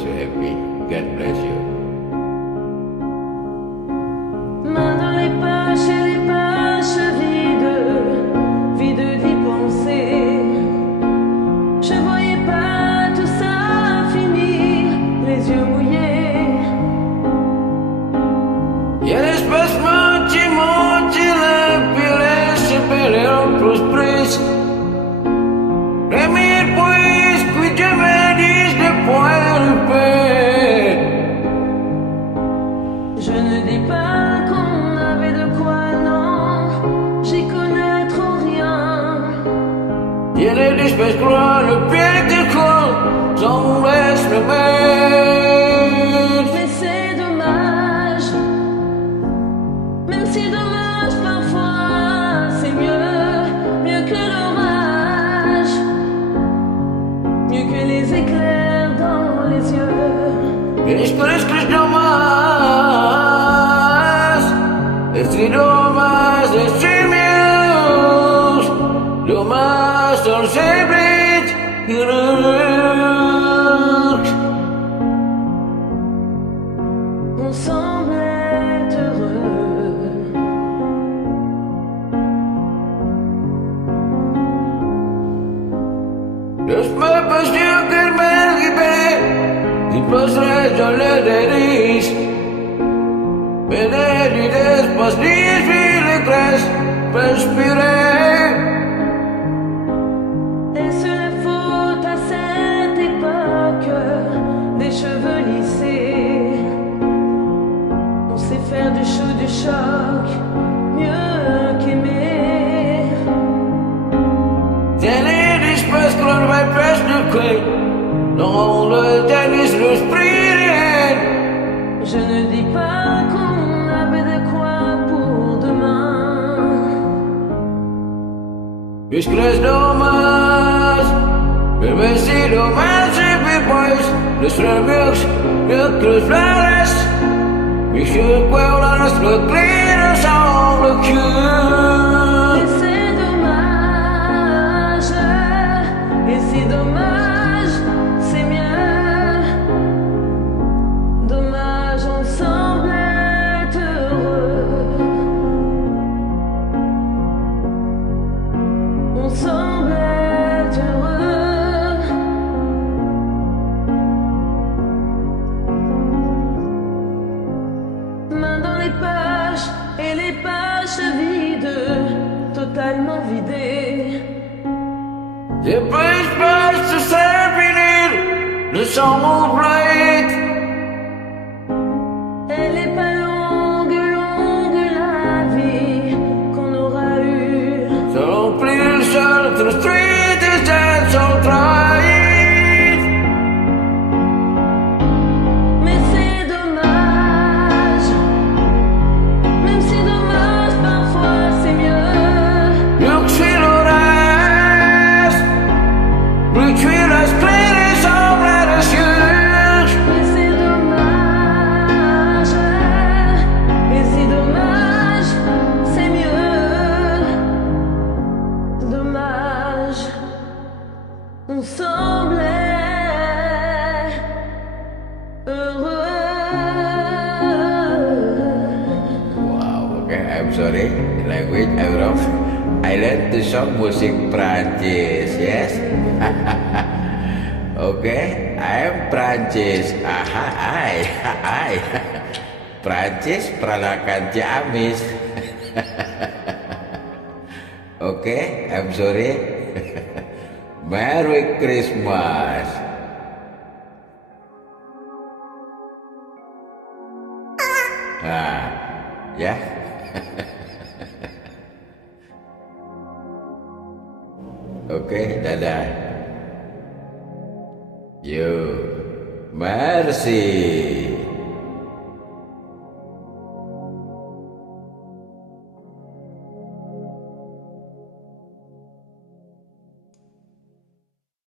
so happy. God bless you. Main dans les poches et les poches vides d'y penser. Je voyais pas tout ça finir, les yeux mouillés. Y el espasmo mochila, piles, pero prospres. Remir pues, que je me dis de poil. Je ne dis pas qu'on avait de quoi, non, j'y connais trop rien. Tiene despescroa le pied de corps, sans laisse le mettre. Mais c'est dommage, même si dommage parfois, c'est mieux que l'orage, mieux que les éclairs dans les yeux. Es dommage, es mieux, dommage, on s'ébrit. On semblait heureux. Los mapas yo que me arrivé, y passerai dans le délice. Venez du l'espace, les graisses, respirer. Est-ce la faute à cette époque des cheveux lissés? On sait faire du chaud, du choc, mieux qu'aimer. Tenez l'espace qu'on va presque de couille, dans le tennis, le sprint. Je ne dis pas qu'on avait de quoi pour demain. Puisque les dommages, mais si dommage, c'est plus proche, le seul mieux que les fleurs. Mais je crois dans notre clé de sang, le cul. Et c'est dommage, et c'est dommage, c'est mieux. Dommage, on semblait heureux. On semblait heureux. Main dans les poches et les poches vides, totalement vidées. Je peux pas se servir le sang mon blade. Elle est pas longue, longue la vie qu'on aura eue. Selon plus le sol, sur le street, des gens sont trahis. Mais c'est dommage, même si dommage parfois c'est mieux. Mieux que si le reste, plus tu laisses clair et sombre les yeux. Mais c'est dommage, et si dommage c'est mieux. Dommage, on semblait heureux. Wow, okay, I'm sorry, language out of. I learned the song musik Prancis, yes. Okay, I am Prancis. Aha, I. Prancis peranakan Ciamis. Okay, I'm sorry. Merry Christmas. Nah, ya. Oke, dadah. Yo, merci.